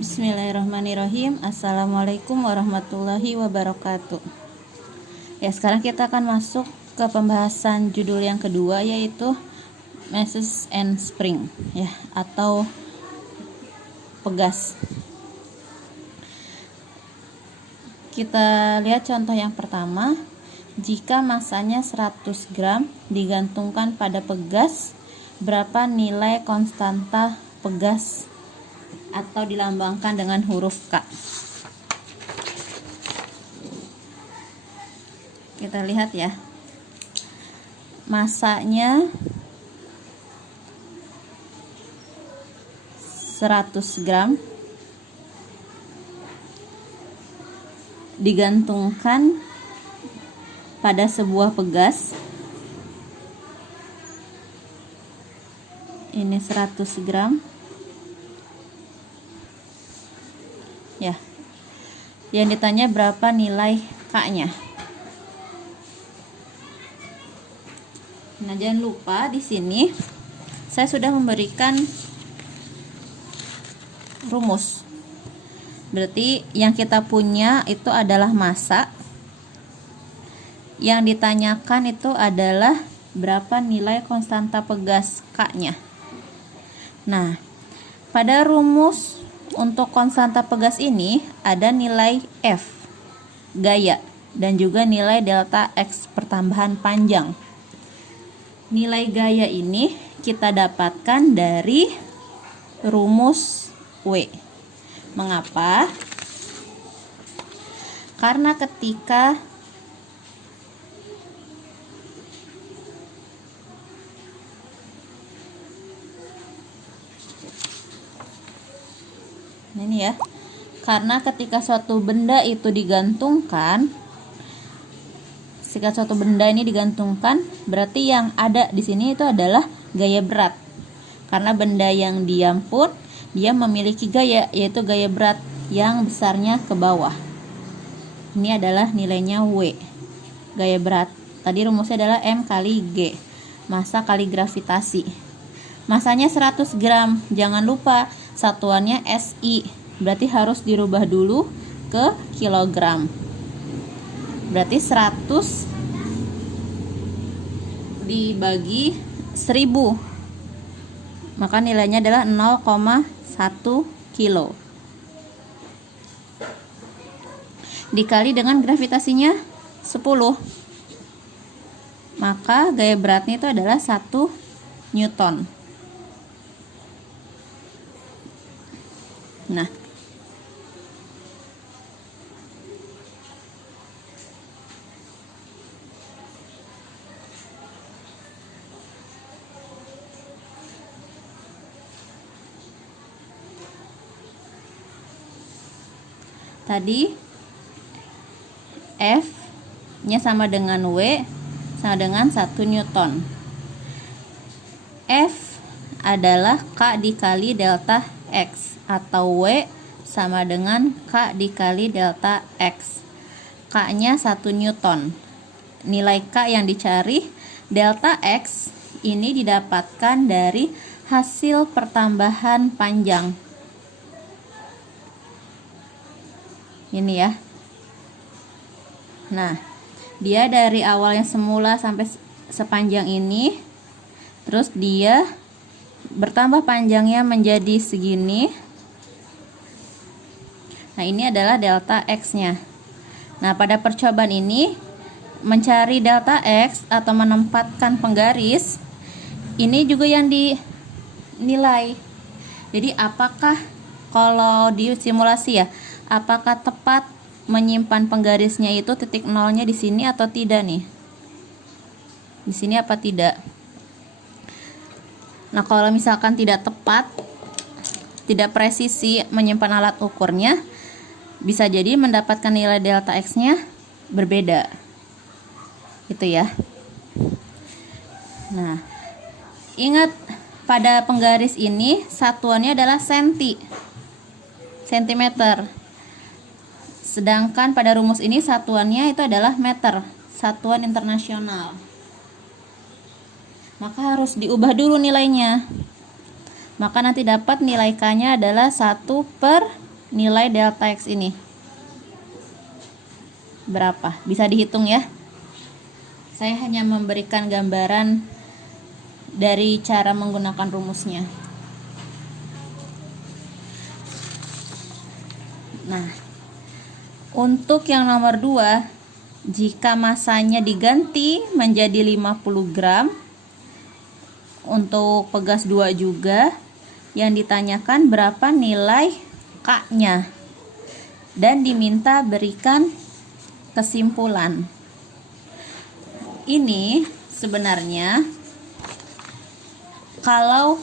Bismillahirrahmanirrahim. Assalamualaikum warahmatullahi wabarakatuh. Ya, sekarang kita akan masuk ke pembahasan judul yang kedua, yaitu Masses and Spring, ya, atau pegas. Kita lihat contoh yang pertama. Jika masanya 100 gram digantungkan pada pegas, berapa nilai konstanta pegas atau dilambangkan dengan huruf K? Kita lihat ya. Masanya 100 gram digantungkan pada sebuah pegas. Ini 100 gram. Ya. Yang ditanya berapa nilai K-nya. Nah, jangan lupa di sini saya sudah memberikan rumus. Berarti yang kita punya itu adalah massa. Yang ditanyakan itu adalah berapa nilai konstanta pegas K-nya. Nah, pada rumus untuk konstanta pegas ini ada nilai F, gaya, dan juga nilai delta X pertambahan panjang. Nilai gaya ini kita dapatkan dari rumus W. Mengapa? Karena ketika ini ya, karena ketika suatu benda itu digantungkan, berarti yang ada di sini itu adalah gaya berat. Karena benda yang diam pun dia memiliki gaya, yaitu gaya berat yang besarnya ke bawah. Ini adalah nilainya W, gaya berat. Tadi rumusnya adalah M kali G, massa kali gravitasi. Masanya 100 gram, jangan lupa satuannya SI, berarti harus dirubah dulu ke kilogram. Berarti 100 dibagi 1000, maka nilainya adalah 0,1 kilo. Dikali dengan gravitasinya 10, maka gaya beratnya itu adalah 1 Newton. Nah, tadi F-nya sama dengan W sama dengan 1 Newton. F adalah K dikali delta X, atau W sama dengan K dikali delta X. K-nya 1 Newton. Nilai K yang dicari, delta X, ini didapatkan dari hasil pertambahan panjang. Ini ya. Nah, dia dari awal yang semula sampai sepanjang ini, terus dia bertambah panjangnya menjadi segini. Nah, ini adalah delta X-nya. Nah, pada percobaan ini mencari delta X atau menempatkan penggaris, ini juga yang dinilai. Jadi apakah kalau di simulasi ya, apakah tepat menyimpan penggarisnya itu titik nolnya di sini atau tidak nih? Di sini apa tidak? Nah, kalau misalkan tidak tepat, tidak presisi menyimpan alat ukurnya, bisa jadi mendapatkan nilai delta X-nya berbeda. Itu ya. Nah, ingat pada penggaris ini satuannya adalah sentimeter. Sedangkan pada rumus ini satuannya itu adalah meter, satuan internasional. Maka harus diubah dulu nilainya. Maka nanti dapat nilai K-nya adalah 1/1000 nilai delta X ini berapa? Bisa dihitung ya. Saya hanya memberikan gambaran dari cara menggunakan rumusnya. Nah, untuk yang nomor 2, jika masanya diganti menjadi 50 gram, untuk pegas 2 juga, yang ditanyakan berapa nilai K-nya, dan diminta berikan kesimpulan. Ini sebenarnya, kalau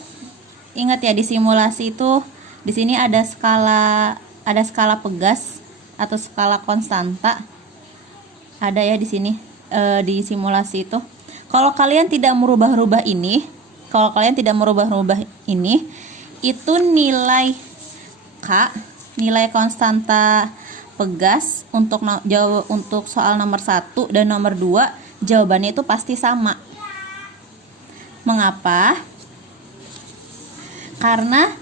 ingat ya, di simulasi itu di sini ada skala pegas atau skala konstanta. Ada ya di sini di simulasi itu. Kalau kalian tidak merubah-rubah ini, itu nilai K, nilai konstanta pegas untuk soal nomor 1 dan nomor 2, jawabannya itu pasti sama. Mengapa? Karena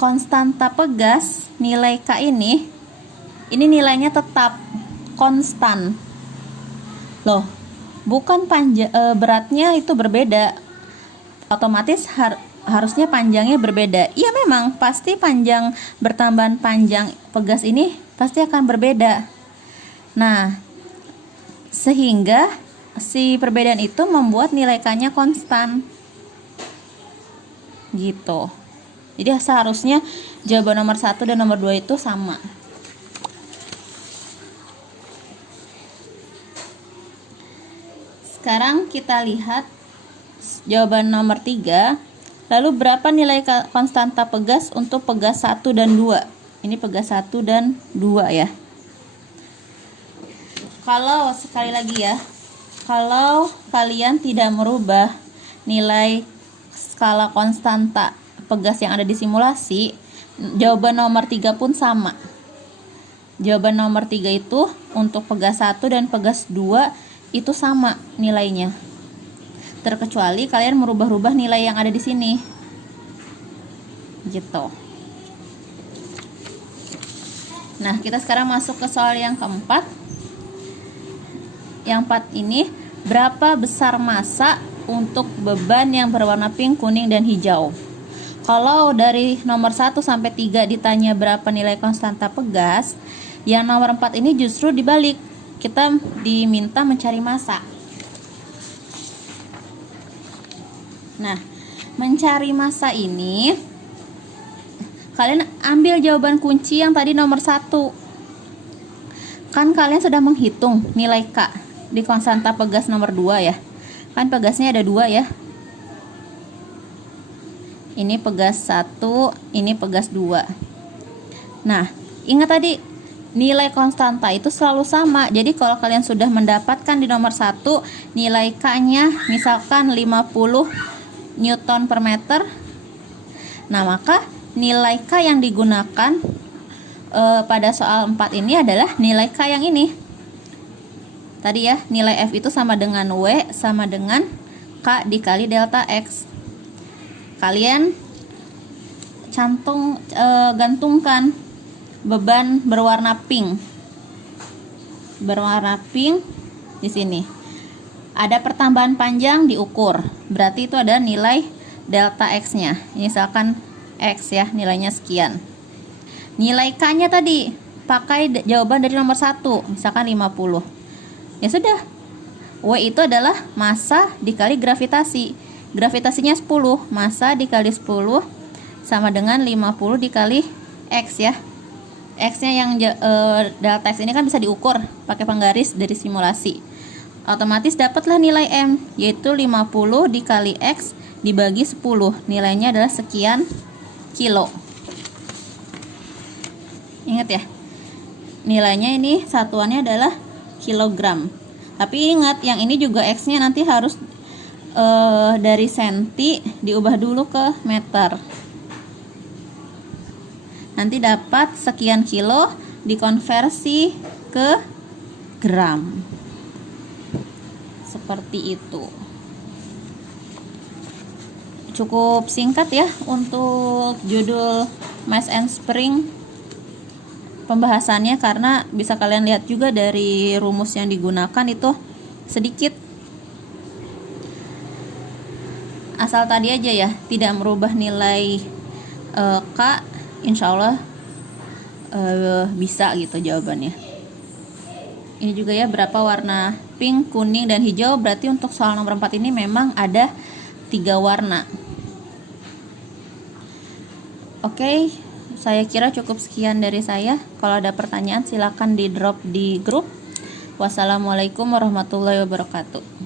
konstanta pegas, nilai K ini nilainya tetap konstan. Loh, bukan beratnya itu berbeda. Otomatis harusnya panjangnya berbeda. Iya, memang pasti panjang, bertambahan panjang pegas ini pasti akan berbeda. Nah, sehingga si perbedaan itu membuat nilai K-nya konstan. Gitu. Jadi seharusnya jawaban nomor 1 dan nomor 2 itu sama. Sekarang kita lihat jawaban nomor 3. Lalu berapa nilai konstanta pegas untuk pegas 1 dan 2? Ini pegas 1 dan 2 ya. Kalau sekali lagi ya, kalau kalian tidak merubah nilai skala konstanta pegas yang ada di simulasi, jawaban nomor 3 pun sama. Jawaban nomor 3 itu untuk pegas 1 dan pegas 2 itu sama nilainya. Terkecuali kalian merubah-rubah nilai yang ada di sini. Gitu. Nah, kita sekarang masuk ke soal yang keempat. Yang 4 ini, berapa besar massa untuk beban yang berwarna pink, kuning, dan hijau? Kalau dari nomor 1 sampai 3 ditanya berapa nilai konstanta pegas, yang nomor 4 ini justru dibalik. Kita diminta mencari massa. Nah, mencari massa ini, kalian ambil jawaban kunci yang tadi nomor 1. Kan kalian sudah menghitung nilai K di konstanta pegas nomor 2 ya. Kan pegasnya ada 2 ya. Ini pegas 1, ini pegas 2. Nah, ingat tadi nilai konstanta itu selalu sama. Jadi kalau kalian sudah mendapatkan di nomor 1 nilai K-nya misalkan 50 Newton per meter, nah maka nilai K yang digunakan pada soal 4 ini adalah nilai K yang ini. Tadi ya, nilai F itu sama dengan W sama dengan K dikali delta X. Kalian gantungkan beban berwarna pink. Berwarna pink di sini. Ada pertambahan panjang diukur. Berarti itu ada nilai delta X-nya. Misalkan X ya, nilainya sekian. Nilai K-nya tadi pakai jawaban dari nomor 1, misalkan 50. Ya sudah, W itu adalah massa dikali gravitasi. Gravitasinya 10, massa dikali 10 sama dengan 50 dikali X ya. X-nya yang delta X ini kan bisa diukur pakai penggaris dari simulasi. Otomatis dapatlah nilai M, yaitu 50 dikali X dibagi 10. Nilainya adalah sekian kilo. Ingat ya, nilainya ini satuannya adalah kilogram. Tapi ingat, yang ini juga X-nya nanti harus dari senti diubah dulu ke meter. Nanti dapat sekian kilo dikonversi ke gram. Seperti itu. Cukup singkat ya untuk judul Mass and Spring. pembahasannya, karena bisa kalian lihat juga dari rumus yang digunakan itu sedikit. Asal tadi aja ya, tidak merubah nilai K, insya Allah bisa gitu jawabannya. Ini juga ya, berapa warna pink, kuning, dan hijau. Berarti untuk soal nomor 4 ini memang ada 3 warna. Oke, saya kira cukup sekian dari saya. Kalau ada pertanyaan silahkan di drop di grup. Wassalamualaikum warahmatullahi wabarakatuh.